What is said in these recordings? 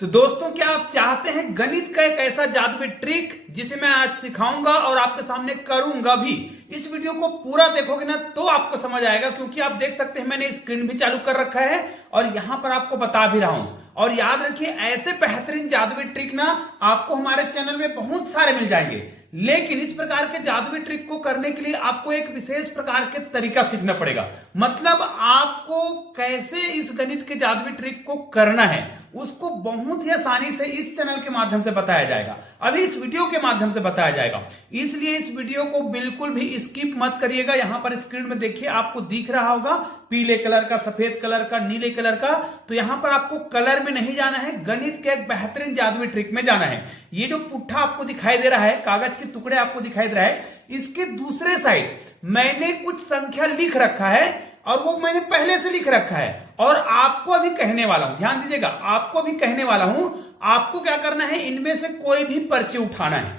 तो दोस्तों, क्या आप चाहते हैं गणित का एक ऐसा जादुई ट्रिक जिसे मैं आज सिखाऊंगा और आपके सामने करूंगा भी। इस वीडियो को पूरा देखोगे ना तो आपको समझ आएगा, क्योंकि आप देख सकते हैं मैंने स्क्रीन भी चालू कर रखा है और यहां पर आपको बता भी रहा हूं। और याद रखिए, ऐसे बेहतरीन जादुई ट्रिक ना आपको हमारे चैनल में बहुत सारे मिल जाएंगे, लेकिन इस प्रकार के जादुई ट्रिक को करने के लिए आपको एक विशेष प्रकार के तरीका सीखना पड़ेगा। मतलब आपको कैसे इस गणित के जादुई ट्रिक को करना है उसको बहुत ही आसानी से इस चैनल के माध्यम से बताया जाएगा, अभी इस वीडियो के माध्यम से बताया जाएगा। इसलिए इस वीडियो को बिल्कुल भी स्किप मत करिएगा। यहां पर स्क्रीन में देखिए, आपको दिख रहा होगा पीले कलर का, सफेद कलर का, नीले कलर का। तो यहां पर आपको कलर में नहीं जाना है, गणित के एक बेहतरीन जादुई ट्रिक में जाना है। ये जो पुट्ठा आपको दिखाई दे रहा है, कागज के टुकड़े आपको दिखाई दे रहा है, इसके दूसरे साइड मैंने कुछ संख्या लिख रखा है और वो मैंने पहले से लिख रखा है और आपको अभी कहने वाला हूं। ध्यान दीजिएगा, आपको अभी कहने वाला हूं। आपको क्या करना है, इनमें से कोई भी पर्ची उठाना है,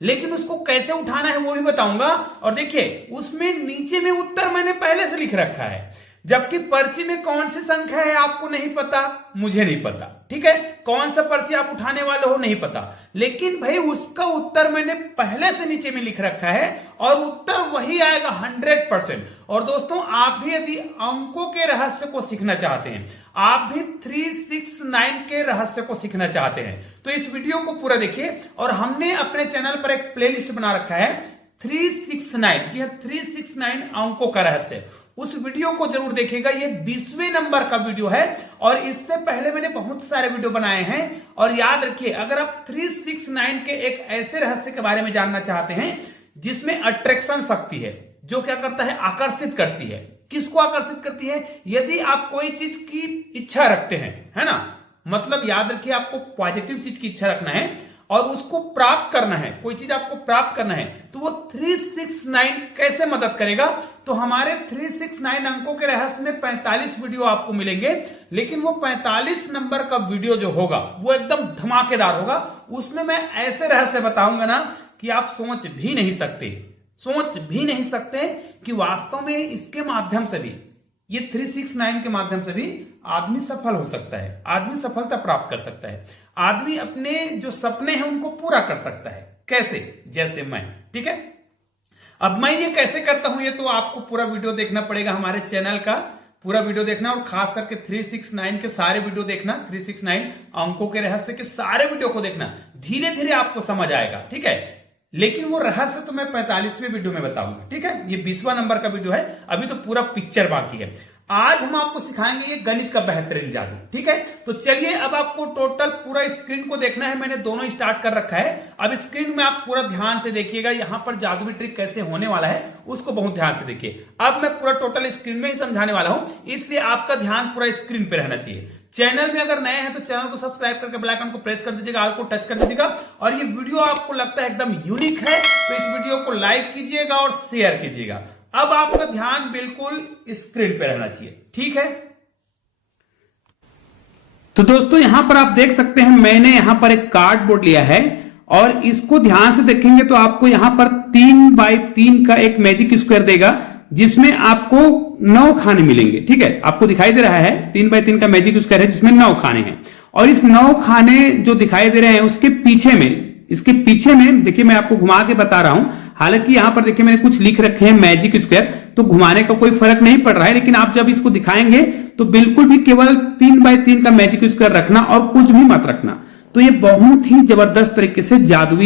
लेकिन उसको कैसे उठाना है वो भी बताऊंगा। और देखिए, उसमें नीचे में उत्तर मैंने पहले से लिख रखा है, जबकि पर्ची में कौन सी संख्या है आपको नहीं पता, मुझे नहीं पता। ठीक है, कौन सा पर्ची आप उठाने वाले हो नहीं पता, लेकिन भाई उसका उत्तर मैंने पहले से नीचे में लिख रखा है और उत्तर वही आएगा 100%। और दोस्तों, आप भी यदि अंकों के रहस्य को सीखना चाहते हैं, आप भी 369 के रहस्य को सीखना चाहते हैं, तो इस वीडियो को पूरा देखिए। और हमने अपने चैनल पर एक प्लेलिस्ट बना रखा है 369, जी हाँ 369 अंकों का रहस्य। उस वीडियो को जरूर देखिएगा, ये 20वें नंबर का वीडियो है और इससे पहले मैंने बहुत सारे वीडियो बनाए हैं। और याद रखिए, अगर आप 369 के एक ऐसे रहस्य के बारे में जानना चाहते हैं जिसमें अट्रैक्शन शक्ति है, जो क्या करता है, आकर्षित करती है। किसको आकर्षित करती है? यदि आप कोई चीज की इच्छा रखते हैं, है ना, मतलब याद रखिए, आपको पॉजिटिव चीज की इच्छा रखना है और उसको प्राप्त करना है, कोई चीज आपको प्राप्त करना है, तो वो 369 कैसे मदद करेगा? तो हमारे 369 अंकों के रहस्य में 45 वीडियो आपको मिलेंगे, लेकिन वो 45 नंबर का वीडियो जो होगा वो एकदम धमाकेदार होगा। उसमें मैं ऐसे रहस्य बताऊंगा ना कि आप सोच भी नहीं सकते कि वास्तव में इसके माध्यम से भी, ये 369 के माध्यम से भी आदमी सफल हो सकता है, आदमी सफलता प्राप्त कर सकता है, आदमी अपने जो सपने हैं उनको पूरा कर सकता है। कैसे? जैसे मैं। ठीक है, अब मैं ये कैसे करता हूं, ये तो आपको पूरा वीडियो देखना पड़ेगा, हमारे चैनल का पूरा वीडियो देखना और खास करके 369 के सारे वीडियो देखना, 369 अंकों के रहस्य के सारे वीडियो को देखना, धीरे धीरे आपको समझ आएगा। ठीक है, लेकिन वो रहस्य तो मैं 45वें वीडियो में बताऊंगा। ठीक है, ये 20वां नंबर का वीडियो है, अभी तो पूरा पिक्चर बाकी है। आज हम आपको सिखाएंगे ये गणित का बेहतरीन जादू। ठीक है, तो चलिए, अब आपको टोटल पूरा स्क्रीन को देखना है। मैंने दोनों स्टार्ट कर रखा है, अब स्क्रीन में आप पूरा ध्यान से देखिएगा। यहां पर जादुई ट्रिक कैसे होने वाला है उसको बहुत ध्यान से देखिए। अब मैं पूरा टोटल स्क्रीन में ही समझाने वाला हूं, इसलिए आपका ध्यान पूरा स्क्रीन पे रहना चाहिए। चैनल में अगर नए हैं तो चैनल को सब्सक्राइब करके बेल आइकन को प्रेस कर दीजिएगा, ऑल को टच कर दीजिएगा। और ये वीडियो आपको लगता है एकदम यूनिक है तो इस वीडियो को लाइक कीजिएगा और शेयर कीजिएगा। अब आपका ध्यान बिल्कुल स्क्रीन पे रहना चाहिए। ठीक है, तो दोस्तों यहां पर आप देख सकते हैं, मैंने यहां पर एक कार्डबोर्ड लिया है और इसको ध्यान से देखेंगे तो आपको यहां पर 3x3 का एक मैजिक स्क्वायर देगा, जिसमें आपको 9 खाने मिलेंगे। ठीक है, आपको दिखाई दे रहा है 3x3 का मैजिक स्क्वायर है जिसमें 9 खाने हैं। और इस 9 खाने जो दिखाई दे रहे हैं उसके पीछे में, इसके पीछे में देखिए, मैं आपको घुमा के बता रहा हूं। हालांकि यहां पर देखिए मैंने कुछ लिख रखे हैं मैजिक स्क्वायर, तो घुमाने का कोई फर्क नहीं पड़ रहा है, लेकिन आप जब इसको दिखाएंगे तो बिल्कुल भी केवल 3x3 का मैजिक स्क्वायर रखना और कुछ भी मत रखना। तो ये बहुत ही जबरदस्त तरीके से जादू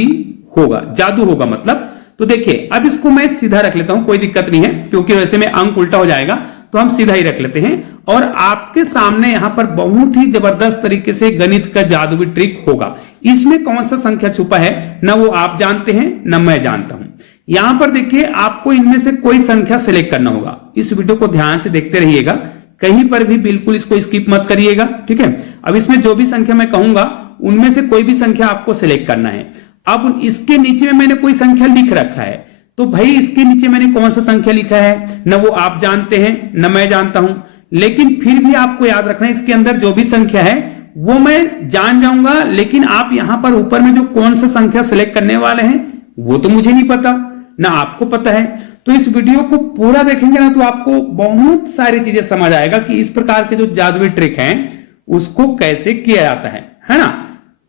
होगा मतलब। तो देखिए, अब इसको मैं सीधा रख लेता हूं, कोई दिक्कत नहीं है, क्योंकि वैसे में अंक उल्टा हो जाएगा, तो हम सीधा ही रख लेते हैं। और आपके सामने यहां पर बहुत ही जबरदस्त तरीके से गणित का जादुई ट्रिक होगा। इसमें कौन सा संख्या छुपा है ना वो आप जानते हैं ना मैं जानता हूं। यहां पर देखिए, आपको इनमें से कोई संख्या सिलेक्ट करना होगा। इस वीडियो को ध्यान से देखते रहिएगा, कहीं पर भी बिल्कुल इसको स्किप मत करिएगा। ठीक है, अब इसमें जो भी संख्या मैं कहूंगा उनमें से कोई भी संख्या आपको सिलेक्ट करना है। अब इसके नीचे में मैंने कोई संख्या लिख रखा है, तो भाई इसके नीचे मैंने कौन सा संख्या लिखा है ना वो आप जानते हैं ना मैं जानता हूं, लेकिन फिर भी आपको याद रखना है इसके अंदर जो भी संख्या है वो मैं जान जाऊंगा, लेकिन आप यहां पर ऊपर में जो कौन सा संख्या सिलेक्ट करने वाले हैं वो तो मुझे नहीं पता ना आपको पता है। तो इस वीडियो को पूरा देखेंगे ना तो आपको बहुत सारी चीजें समझ आएगा कि इस प्रकार के जो जादुई ट्रिक हैं उसको कैसे किया जाता है है ना।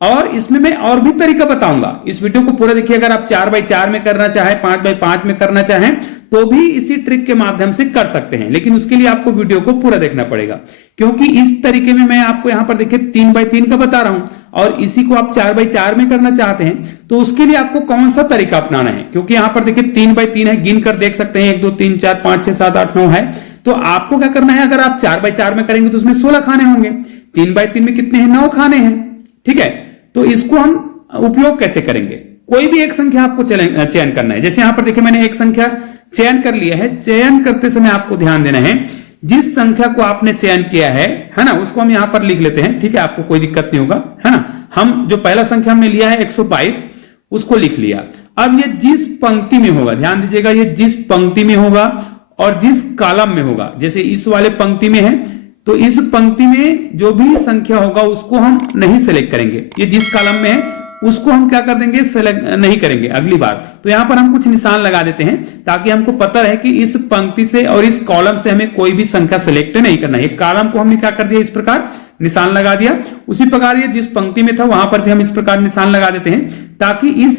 और इसमें मैं और भी तरीका बताऊंगा, इस वीडियो को पूरा देखिए। अगर आप 4x4 में करना चाहें, 5x5 में करना चाहें तो भी इसी ट्रिक के माध्यम से कर सकते हैं, लेकिन उसके लिए आपको वीडियो को पूरा देखना पड़ेगा, क्योंकि इस तरीके में मैं आपको यहां पर देखिए 3x3 का बता रहा हूं, और इसी को आप 4x4 में करना चाहते हैं तो उसके लिए आपको कौन सा तरीका अपनाना है। क्योंकि यहां पर देखिए 3x3 है, गिन कर देख सकते हैं, 1 2 3 4 5 6 7 8 9 है। तो आपको क्या करना है, अगर आप 4x4 में करेंगे तो उसमें 16 खाने होंगे, 3x3 में कितने हैं, 9 खाने हैं। ठीक है, तो इसको हम उपयोग कैसे करेंगे, कोई भी एक संख्या आपको चयन करना है। जैसे यहां पर देखिए मैंने एक संख्या चयन कर लिया है। चयन करते समय आपको ध्यान देना है, जिस संख्या को आपने चयन किया है ना, उसको हम यहां पर लिख लेते हैं। ठीक है, आपको कोई दिक्कत नहीं होगा, है ना। हम जो पहला संख्या हमने लिया है 122, उसको लिख लिया। अब ये जिस पंक्ति में होगा, ध्यान दीजिएगा, ये जिस पंक्ति में होगा और जिस कॉलम में होगा, जैसे इस वाले पंक्ति में है तो इस पंक्ति में जो भी संख्या होगा उसको हम नहीं सिलेक्ट करेंगे। ये जिस कॉलम में है उसको हम क्या कर देंगे, सिलेक्ट नहीं करेंगे अगली बार। तो यहां पर हम कुछ निशान लगा देते हैं ताकि हमको पता रहे कि इस पंक्ति से और इस कॉलम से हमें कोई भी संख्या सिलेक्ट नहीं करना है। कॉलम को हमने क्या कर दिया, इस प्रकार निशान लगा दिया। उसी प्रकार ये जिस पंक्ति में था वहां पर भी हम इस प्रकार निशान लगा देते हैं, ताकि इस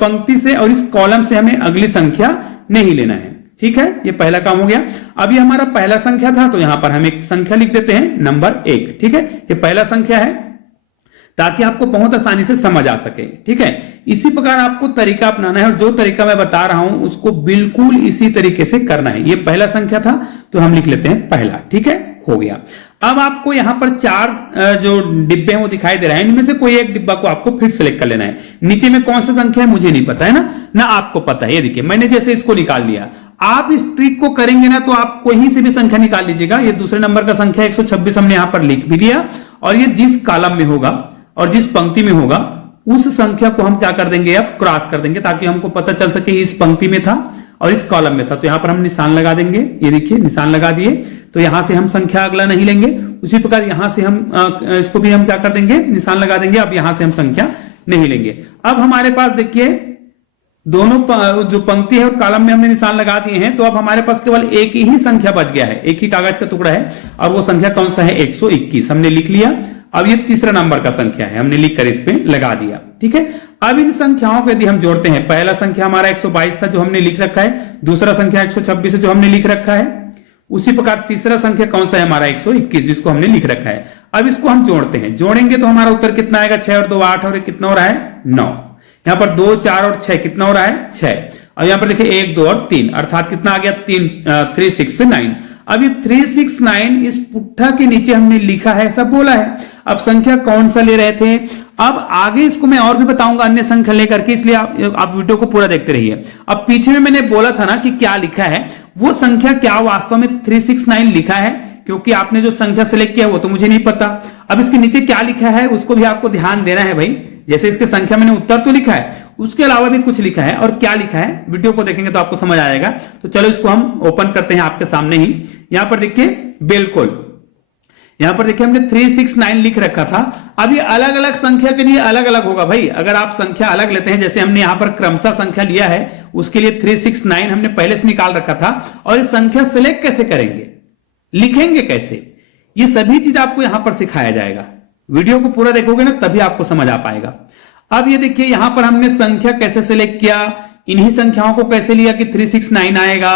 पंक्ति से और इस कॉलम से हमें अगली संख्या नहीं लेना है। ठीक है, ये पहला काम हो गया। अब ये हमारा पहला संख्या था तो यहां पर हम एक संख्या लिख देते हैं, नंबर 1। ठीक है, ये पहला संख्या है, ताकि आपको बहुत आसानी से समझ आ सके। ठीक है, इसी प्रकार आपको तरीका अपनाना है, और जो तरीका मैं बता रहा हूं उसको बिल्कुल इसी तरीके से करना है। ये पहला संख्या था तो हम लिख लेते हैं पहला। ठीक है, हो गया। अब आपको यहां पर 4 जो डिब्बे हैं वो दिखाई दे रहे हैं, इनमें से कोई एक डिब्बा को आपको फिर सेलेक्ट कर लेना है। नीचे में कौन सा संख्या है मुझे नहीं पता है ना आपको पता है। ये देखिए मैंने जैसे इसको निकाल लिया, आप इस ट्रिक को करेंगे ना तो आप कहीं से भी संख्या निकाल लीजिएगा। ये दूसरे नंबर का संख्या 126 हमने यहां पर लिख भी दिया, और ये जिस कॉलम में होगा और जिस पंक्ति में होगा उस संख्या को हम क्या कर देंगे, अब क्रॉस कर देंगे, ताकि हमको पता चल सके इस पंक्ति में था और इस कॉलम में था। तो यहां पर हम निशान लगा देंगे, ये देखिए निशान लगा दिए। तो यहां से हम संख्या अगला नहीं लेंगे। उसी प्रकार यहां से हम इसको भी हम क्या कर देंगे, निशान लगा देंगे। अब यहां से हम संख्या नहीं लेंगे। अब हमारे पास देखिए दोनों जो पंक्ति है और कॉलम में हमने निशान लगा दिए हैं, तो अब हमारे पास केवल एक ही संख्या बच गया है, एक ही कागज का टुकड़ा है, और वो संख्या कौन सा है, 121 हमने लिख लिया। अब ये तीसरा नंबर का संख्या है, हमने लिखकर इस पे लगा दिया। ठीक है, अब इन संख्याओं को यदि हम जोड़ते हैं, पहला संख्या हमारा 122 था जो हमने लिख रखा है, दूसरा संख्या 126 है जो हमने लिख रखा है, उसी प्रकार तीसरा संख्या कौन सा है हमारा 121 जिसको हमने लिख रखा है। अब इसको हम जोड़ते हैं, जोड़ेंगे तो हमारा उत्तर कितना आएगा, 6 और 2 8, और कितना हो रहा है 9। यहां पर 2 4 और 6 कितना हो रहा है 6, और यहां पर देखिए 1 2 और 3, अर्थात कितना आ गया 3 6 9। अब ये 369 इस पुट्ठा के नीचे हमने लिखा है, सब बोला है। अब संख्या कौन सा ले रहे थे, अब आगे इसको मैं और भी बताऊंगा अन्य संख्या लेकर के, इसलिए आप वीडियो को पूरा देखते रहिए। अब पीछे में मैंने बोला था ना कि क्या लिखा है, वो संख्या क्या वास्तव में 369 लिखा है, क्योंकि आपने जो संख्या सेलेक्ट किया वो तो मुझे नहीं पता। अब इसके नीचे क्या लिखा है उसको भी आपको ध्यान देना है भाई। जैसे इसके संख्या मैंने उत्तर तो लिखा है, उसके अलावा भी कुछ लिखा है, और क्या लिखा है वीडियो को देखेंगे तो आपको समझ आएगा। तो चलो इसको हम ओपन करते हैं आपके सामने ही। यहां पर देखिए, बिल्कुल यहां पर देखिए हमने 369 लिख रखा था। अब ये अलग अलग संख्या के लिए अलग अलग होगा भाई। अगर आप संख्या अलग लेते हैं, जैसे हमने यहां पर क्रमशः संख्या लिया है, उसके लिए 369 हमने पहले से निकाल रखा था। और ये संख्या सिलेक्ट कैसे करेंगे, लिखेंगे कैसे, ये सभी चीज आपको यहां पर सिखाया जाएगा। वीडियो को पूरा देखोगे ना तभी आपको समझ आ पाएगा। अब ये देखिए यहां पर हमने संख्या कैसे सिलेक्ट किया, इन्हीं संख्याओं को कैसे लिया कि 369 आएगा,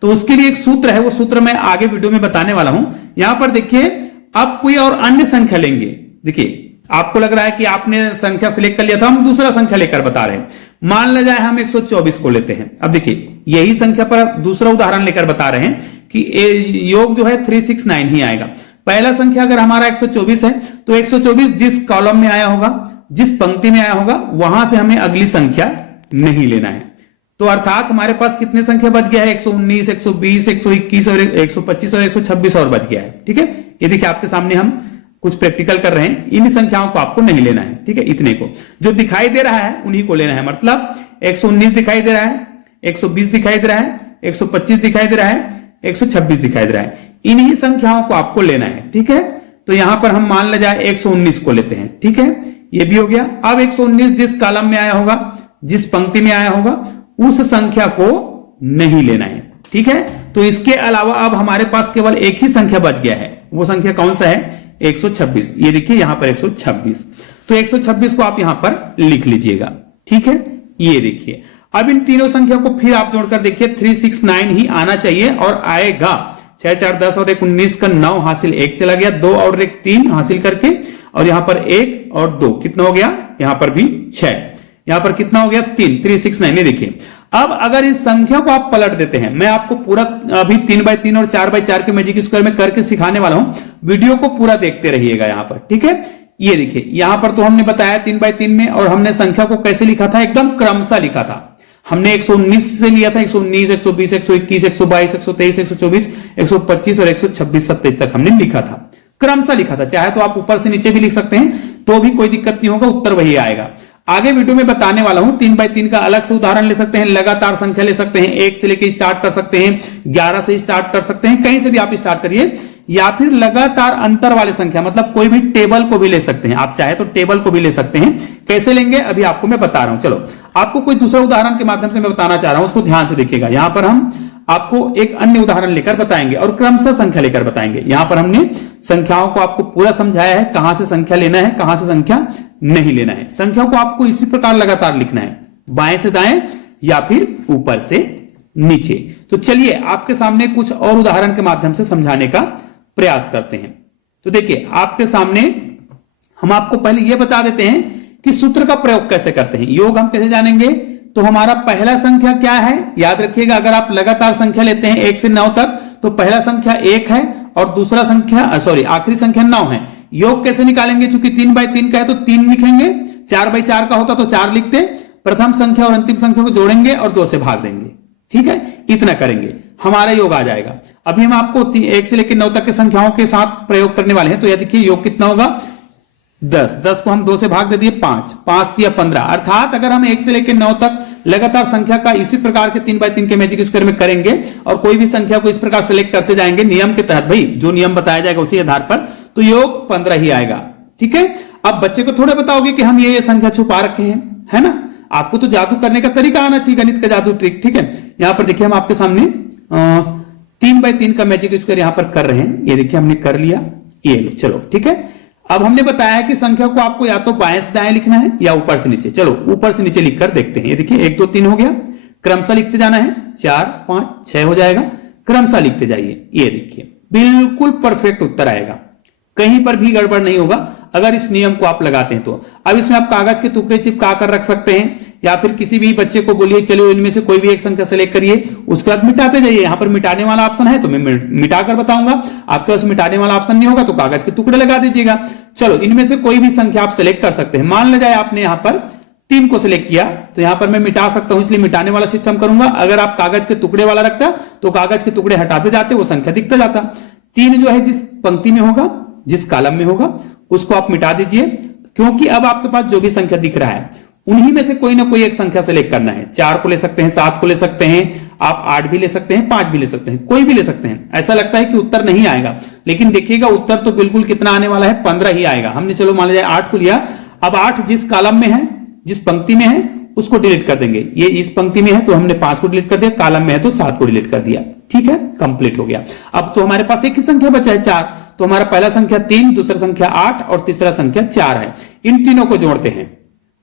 तो उसके लिए एक सूत्र है, वो सूत्र मैं आगे वीडियो में बताने वाला हूं। यहां पर देखिए अब कोई और अन्य संख्या लेंगे। देखिए आपको लग रहा है कि आपने संख्या सिलेक्ट कर लिया था, हम दूसरा संख्या लेकर बता रहे हैं। मान लिया जाए हम 124 को लेते हैं। अब देखिए यही संख्या पर दूसरा उदाहरण लेकर बता रहे हैं कि योग जो है 369 ही आएगा। पहला संख्या अगर हमारा 124 है तो 124 जिस कॉलम में आया होगा, जिस पंक्ति में आया होगा, वहां से हमें अगली संख्या नहीं लेना है। तो अर्थात हमारे पास कितने संख्या बच गया है, 119 120 121 और 125 और 126 और बच गया है। ठीक है, ये देखिए आपके सामने हम कुछ प्रैक्टिकल कर रहे हैं। इन संख्याओं को आपको नहीं लेना है। ठीक है, इतने को जो दिखाई दे रहा है उन्हीं को लेना है। मतलब 119 दिखाई दे रहा है, 120 दिखाई दे रहा है, 125 दिखाई दे रहा है, 126 दिखाई दे रहा है, इन्हीं संख्याओं को आपको लेना है। ठीक है, तो यहां पर हम मान ले जाए 119 को लेते हैं। ठीक है, ये भी हो गया। अब 119 जिस कॉलम में आया होगा, जिस पंक्ति में आया होगा, उस संख्या को नहीं लेना है। ठीक है, तो इसके अलावा अब हमारे पास केवल एक ही संख्या बच गया है। वो संख्या कौन सा है? 126। ये देखिए यहां पर 126, तो 126 को आप यहां पर लिख लीजिएगा, ठीक है। ये देखिए अब इन तीनों संख्या को फिर आप जोड़कर देखिए 369 ही आना चाहिए और आएगा। 6 4 10 और 1 19 का 9 हासिल, 1 चला गया, 2 और 1 3 हासिल करके, और यहां पर 1 और 2 कितना हो गया? यहां पर भी 6, यहां पर कितना हो गया? 3, 369। ये देखिए अब अगर इस संख्या को आप पलट देते हैं, मैं आपको पूरा अभी 3x3 और 4x4 के मैजिक स्क्वायर में करके सिखाने वाला हूं, वीडियो को पूरा देखते रहिएगा यहां पर, ठीक है। ये देखिए यहां पर तो हमने बताया 3x3 में, और हमने संख्या को कैसे लिखा था? एकदम क्रमशः लिखा था। हमने 119 से लिया था, 119, 120, 121, 122, 123, 124, 125 और 126, 27 तक हमने लिखा था, क्रमशः लिखा था। चाहे तो आप ऊपर से नीचे भी लिख सकते हैं, तो भी कोई दिक्कत नहीं होगा, उत्तर वही आएगा। आगे वीडियो में बताने वाला हूं 3x3 का अलग से उदाहरण ले सकते हैं, लगातार संख्या ले सकते हैं, 1 से लेके स्टार्ट कर सकते हैं, 11 से स्टार्ट कर सकते हैं, कहीं से भी आप स्टार्ट करिए, या फिर लगातार अंतर वाले संख्या, मतलब कोई भी टेबल को भी ले सकते हैं, आप चाहे तो टेबल को भी ले सकते हैं। कैसे लेंगे अभी आपको मैं बता रहा हूं। चलो आपको कोई दूसरा उदाहरण के माध्यम से मैं बताना चाह रहा हूं, उसको ध्यान से देखिएगा। यहां पर हम आपको एक अन्य उदाहरण लेकर बताएंगे और क्रमशः संख्या लेकर बताएंगे। यहां पर हमने संख्याओं को आपको पूरा समझाया है, कहां से संख्या लेना है, कहां से संख्या नहीं लेना है। संख्या को आपको इसी प्रकार लगातार लिखना है, बाएं से दाएं या फिर ऊपर से नीचे। तो चलिए आपके सामने कुछ और उदाहरण के माध्यम से समझाने का प्रयास करते हैं। तो देखिए आपके सामने हम आपको पहले यह बता देते हैं कि सूत्र का प्रयोग कैसे करते हैं। योग हम कैसे जानेंगे? तो हमारा पहला संख्या क्या है? याद रखिएगा, अगर आप लगातार संख्या लेते हैं 1 से 9 तक, तो पहला संख्या 1 है और दूसरा संख्या आखिरी संख्या 9 है। योग कैसे निकालेंगे? चूंकि 3x3 का है तो 3 लिखेंगे, 4x4 का होता तो 4 लिखते, प्रथम संख्या और अंतिम संख्या को जोड़ेंगे और 2 से भाग देंगे, ठीक है। इतना करेंगे, हमारा योग आ जाएगा। अभी हम आपको 1 से लेकर 9 तक के संख्याओं के साथ प्रयोग करने वाले हैं। तो यह देखिए योग कितना होगा? 10, 10 को हम 2 से भाग दे दिए, 5, 5 दिया 15। अर्थात अगर हम 1 से लेकर 9 तक लगातार संख्या का इसी प्रकार के 3x3 के मैजिक स्क्वायर में करेंगे और कोई भी संख्या को इस प्रकार सेलेक्ट करते जाएंगे नियम के तहत, भाई जो नियम बताया जाएगा उसी आधार पर, तो योग 15 ही आएगा, ठीक है। अब बच्चे को थोड़े बताओगे कि हम ये संख्या छुपा रखे हैं, है ना। आपको तो जादू करने का तरीका आना चाहिए, गणित का जादू ट्रिक, ठीक है। यहां पर देखिए हम आपके सामने 3x3 का मैजिक स्क्वायर यहां पर कर रहे हैं। ये देखिए हमने कर लिया, ये लो, चलो ठीक है। अब हमने बताया है कि संख्या को आपको या तो बाएं से दाएं लिखना है या ऊपर से नीचे। चलो ऊपर से नीचे लिखकर देखते हैं। ये देखिए 1 2 3 हो गया, क्रमशः लिखते जाना है, 4 5 6 हो जाएगा, क्रमशः लिखते जाइए। ये देखिए बिल्कुल परफेक्ट उत्तर आएगा, कहीं पर भी गड़बड़ नहीं होगा अगर इस नियम को आप लगाते हैं तो। अब इसमें आप कागज के टुकड़े चिपका कर रख सकते हैं, या फिर किसी भी बच्चे को बोलिए चलो इनमें से कोई भी एक संख्या सेलेक्ट करिए, उसके बाद मिटाते जाइए। यहां पर मिटाने वाला ऑप्शन है तो मैं मिटाकर बताऊंगा, आपके पास मिटाने वाला ऑप्शन नहीं होगा तो कागज के टुकड़े लगा दीजिएगा। चलो इनमें से कोई भी संख्या आप सेलेक्ट कर सकते हैं। मान लीजिए आपने यहां पर 3 को सिलेक्ट किया तो यहां पर मैं मिटा सकता हूं, इसलिए मिटाने वाला सिस्टम करूंगा। अगर आप कागज के टुकड़े वाला रखता तो कागज के टुकड़े हटाते जाते, वो संख्या दिखता जाता। 3 जो है जिस पंक्ति में होगा, जिस कॉलम में होगा, उसको आप मिटा दीजिए, क्योंकि अब आपके पास जो भी संख्या दिख रहा है उन्हीं में से कोई ना कोई एक संख्या सेलेक्ट करना है। 4 को ले सकते हैं, 7 को ले सकते हैं, आप 8 भी ले सकते हैं, 5 भी ले सकते हैं, कोई भी ले सकते हैं। ऐसा लगता है कि उत्तर नहीं आएगा, लेकिन देखिएगा उत्तर तो बिल्कुल कितना आने वाला है, 15 ही आएगा। हमने चलो मान लीजिए 8 को लिया, अब 8 जिस कॉलम में है, जिस पंक्ति में है, उसको डिलीट कर देंगे। ये इस पंक्ति में है तो हमने 5 को डिलीट कर दिया, कॉलम में है तो 7 को डिलीट कर दिया, ठीक है, कंप्लीट हो गया। अब तो हमारे पास एक ही संख्या बचा है 4, तो हमारा पहला संख्या 3, दूसरा संख्या 8 और तीसरा संख्या 4 है। इन तीनों को जोड़ते हैं,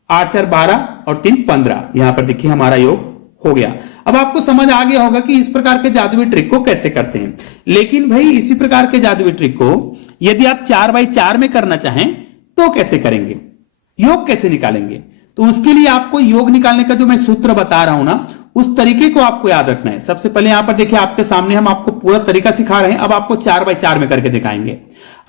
8 4 12 और 3 15। यहां पर देखिए हमारा योग हो गया। अब आपको समझ आ गया होगा कि इस प्रकार के जादुई ट्रिक को कैसे करते हैं। लेकिन भाई इसी प्रकार के जादुई ट्रिक को यदि आप 4x4 में करना चाहें तो कैसे करेंगे, योग कैसे निकालेंगे? तो उसके लिए आपको योग निकालने का जो मैं सूत्र बता रहा हूं ना, उस तरीके को आपको याद रखना है। सबसे पहले यहां पर देखिए आपके सामने हम आपको पूरा तरीका सिखा रहे हैं। अब आपको 4x4 में करके दिखाएंगे।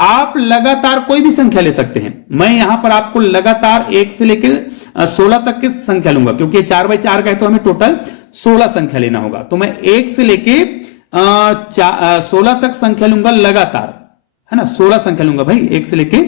आप लगातार कोई भी संख्या ले सकते हैं। मैं यहां पर आपको लगातार 1 से लेकर 16 तक की संख्या लूंगा, क्योंकि 4x4 का है तो हमें टोटल 16 संख्या लेना होगा। तो मैं 1 से लेके 16 तक संख्या लूंगा लगातार, है ना, 16 संख्या लूंगा भाई, 1 से लेके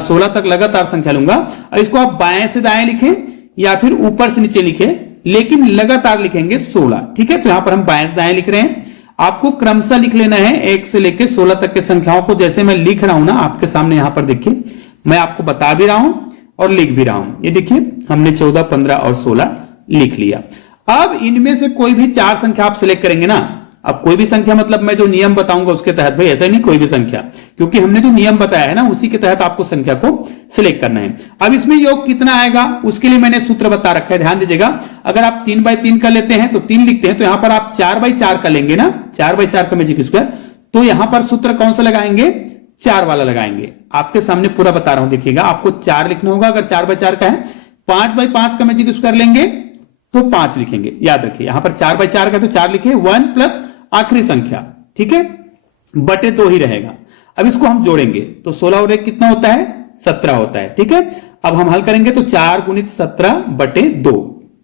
16 तक लगातार संख्या लूंगा। और इसको आप बाएं से दाएं लिखें या फिर ऊपर से नीचे लिखें, लेकिन लगातार लिखेंगे 16, ठीक है। तो यहां पर हम बाएं से दाएं लिख रहे हैं। आपको क्रमशः लिख लेना है 1 से लेके 16 तक के संख्याओं को, जैसे मैं लिख रहा हूं ना आपके सामने। यहां पर देखिए मैं आपको बता भी रहा हूं और लिख भी रहा हूं। ये देखिए हमने 14 15 और 16 लिख लिया। अब इनमें से कोई भी 4 संख्या आप सिलेक्ट करेंगे ना, अब कोई भी संख्या मतलब मैं जो नियम बताऊंगा उसके तहत, भाई ऐसा नहीं कोई भी संख्या, क्योंकि हमने जो नियम बताया है ना उसी के तहत आपको संख्या को सिलेक्ट करना है। अब इसमें योग कितना आएगा उसके लिए मैंने सूत्र बता रखा है, ध्यान दीजिएगा। अगर आप 3/3 का लेते हैं तो 3 लिखते हैं, तो यहां पर आप 4/4 का लेंगे ना, 4/4 का मैजिक स्क्वायर, तो यहां पर सूत्र कौन सा लगाएंगे, 4 वाला लगाएंगे। आपके सामने पूरा बता रहा हूं, देखिएगा आपको 4 लिखना होगा अगर 4/4 का है। 5/5 का मैजिक स्क्वायर लेंगे तो 5 लिखेंगे, याद रखिए। यहां पर 4/4 का तो 4 लिखे, 1 प्लस आखिरी संख्या, ठीक है, बटे 2 ही रहेगा। अब इसको हम जोड़ेंगे तो 16 और 1 कितना होता है, 17 होता है, ठीक है। अब हम हल करेंगे तो 4 गुणित 17 बटे 2,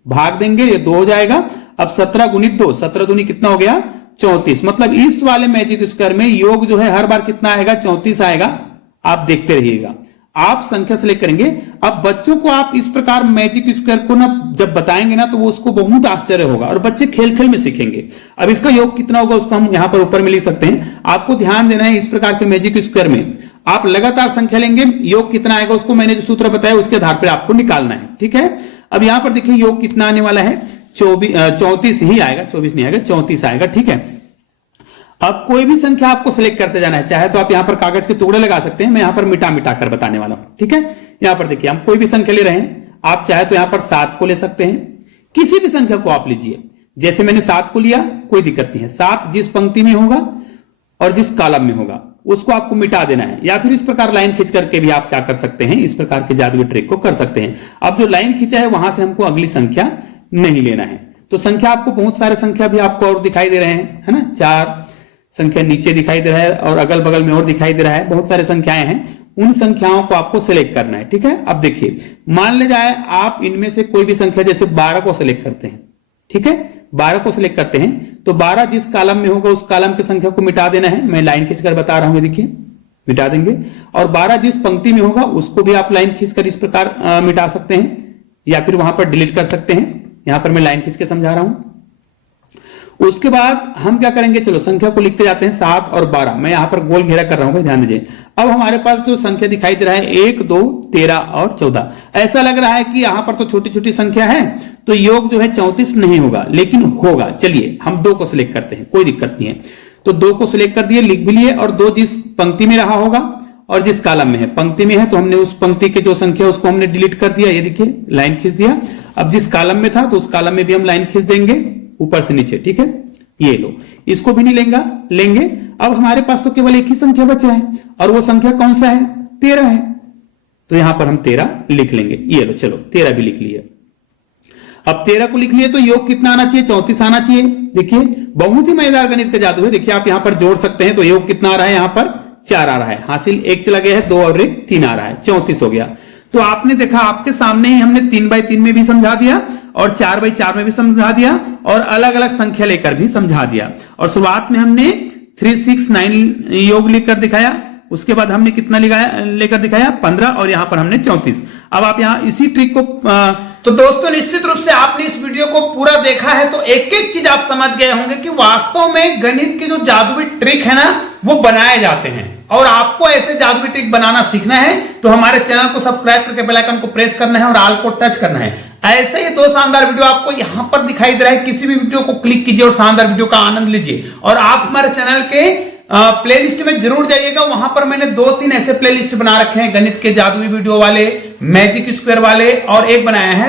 भाग देंगे ये 2 हो जाएगा। अब 17 गुणित 2, 17 दूनी कितना हो गया, 34। मतलब इस वाले मैजिक स्क्वायर में योग जो है हर बार कितना आएगा, 34 आएगा। आप देखते रहिएगा, आप संख्या सेलेक्ट करेंगे। अब बच्चों को आप इस प्रकार मैजिक स्क्वायर को ना जब बताएंगे ना तो वो उसको बहुत आश्चर्य होगा और बच्चे खेल खेल में सीखेंगे। अब इसका योग कितना होगा उसको हम यहां पर ऊपर में लिख सकते हैं। आपको ध्यान देना है, इस प्रकार के मैजिक स्क्वायर में आप लगातार संख्या लेंगे, योग कितना आएगा उसको मैंने जो सूत्र बताया उसके आधार पर आपको निकालना है, ठीक है। अब यहां पर देखिए योग कितना आने वाला है, 34 ही आएगा, 24 नहीं आएगा, 34 आएगा, ठीक है। अब कोई भी संख्या आपको सिलेक्ट करते जाना है, चाहे तो आप यहां पर कागज के टुकड़े लगा सकते हैं, मैं यहां पर मिटा मिटा कर बताने वाला हूं, ठीक है। यहां पर देखिए हम कोई भी संख्या ले रहे हैं, आप चाहे तो यहां पर 7 को ले सकते हैं, किसी भी संख्या को आप लीजिए। जैसे मैंने 7 को लिया, कोई दिक्कत नहीं है। 7 जिस पंक्ति में होगा और जिस कॉलम में होगा उसको आपको मिटा देना है, या फिर इस प्रकार लाइन खींच करके भी आप क्या कर सकते हैं, इस प्रकार के जादुई ट्रिक को कर सकते हैं। अब जो लाइन खींचा है वहां से हमको अगली संख्या नहीं लेना है। तो संख्या आपको बहुत सारे संख्या भी आपको और दिखाई दे रहे हैं, है ना, 4 संख्या नीचे दिखाई दे रहा है और अगल बगल में और दिखाई दे रहा है, बहुत सारे संख्याएं हैं। उन संख्याओं को आपको सिलेक्ट करना है, ठीक है। अब देखिए मान ले जाए आप इनमें से कोई भी संख्या जैसे 12 को सिलेक्ट करते हैं, ठीक है, 12 को सिलेक्ट करते हैं तो 12 जिस कॉलम में होगा उस कॉलम की संख्या को मिटा देना है। मैं लाइन खींचकर बता रहा हूं, देखिए मिटा देंगे। और 12 जिस पंक्ति में होगा उसको भी आप लाइन खींचकर इस प्रकार मिटा सकते हैं, या फिर वहां पर डिलीट कर सकते हैं। यहां पर मैं लाइन खींच के समझा रहा हूं। उसके बाद हम क्या करेंगे, चलो संख्या को लिखते जाते हैं, 7 और 12। मैं यहां पर गोल घेरा कर रहा हूं भाई, ध्यान दीजिए। अब हमारे पास जो संख्या दिखाई दे रहा है 1, 2, 13 और 14। ऐसा लग रहा है कि यहां पर तो छोटी छोटी संख्या है तो योग जो है 34 नहीं होगा, लेकिन होगा। चलिए हम 2 को सिलेक्ट करते हैं, कोई दिक्कत नहीं है। तो 2 को सिलेक्ट कर दिए, लिख भी लिए, और 2 जिस पंक्ति में रहा होगा और जिस कॉलम में है, पंक्ति में है तो हमने उस पंक्ति के जो संख्या उसको हमने डिलीट कर दिया, ये देखिए लाइन खींच दिया। अब जिस कॉलम में था तो उस कॉलम में भी हम लाइन खींच देंगे ऊपर से नीचे, ठीक है। ये लो, इसको भी नहीं लेंगे। अब हमारे पास तो केवल एक ही संख्या बचा है, और वो संख्या कौन सा है, 13 है। तो यहां पर हम 13 लिख लेंगे। ये लो, चलो 13 भी लिख लिए। अब 13 को लिख लिए तो योग कितना आना चाहिए, 34 आना चाहिए। देखिए बहुत ही मजेदार गणित का जादू है। देखिए आप यहां पर जोड़ सकते हैं तो योग कितना आ रहा है, यहां पर 4 आ रहा है, हासिल 1 चला गया है, 2 और 1 3 आ रहा है, 34 हो गया। तो आपने देखा, आपके सामने ही हमने 3/3 में भी समझा दिया और 4/4 में भी समझा दिया और अलग अलग संख्या लेकर भी समझा दिया। और शुरुआत में हमने 3, 6, 9 योग लेकर दिखाया, उसके बाद हमने कितना लेकर दिखाया 15, और यहां पर हमने 34। अब आप यहां इसी ट्रिक को तो दोस्तों निश्चित रूप से आपने इस वीडियो को पूरा देखा है तो एक एक चीज आप समझ गए होंगे कि वास्तव में गणित के जो जादुई ट्रिक है ना वो बनाए जाते हैं। और आपको ऐसे जादुई ट्रिक बनाना सीखना है तो हमारे चैनल को सब्सक्राइब करके बेल आइकन को प्रेस करना है और ऑल को टच करना है। ऐसे ही 2 शानदार वीडियो आपको यहां पर दिखाई दे रहा है, किसी भी वीडियो को क्लिक कीजिए और शानदार वीडियो का आनंद लीजिए। और आप हमारे चैनल के प्लेलिस्ट में जरूर जाइएगा, वहां पर मैंने 2-3 ऐसे प्लेलिस्ट बना रखे हैं, गणित के जादुई वीडियो वाले, मैजिक स्क्वायर वाले, और एक बनाया है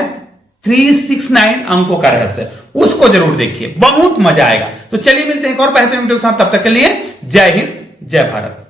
369 अंकों का रहस्य, उसको जरूर देखिए, बहुत मजा आएगा। तो चलिए मिलते हैं एक और बेहतरीन वीडियो के साथ, तब तक के लिए जय हिंद जय भारत।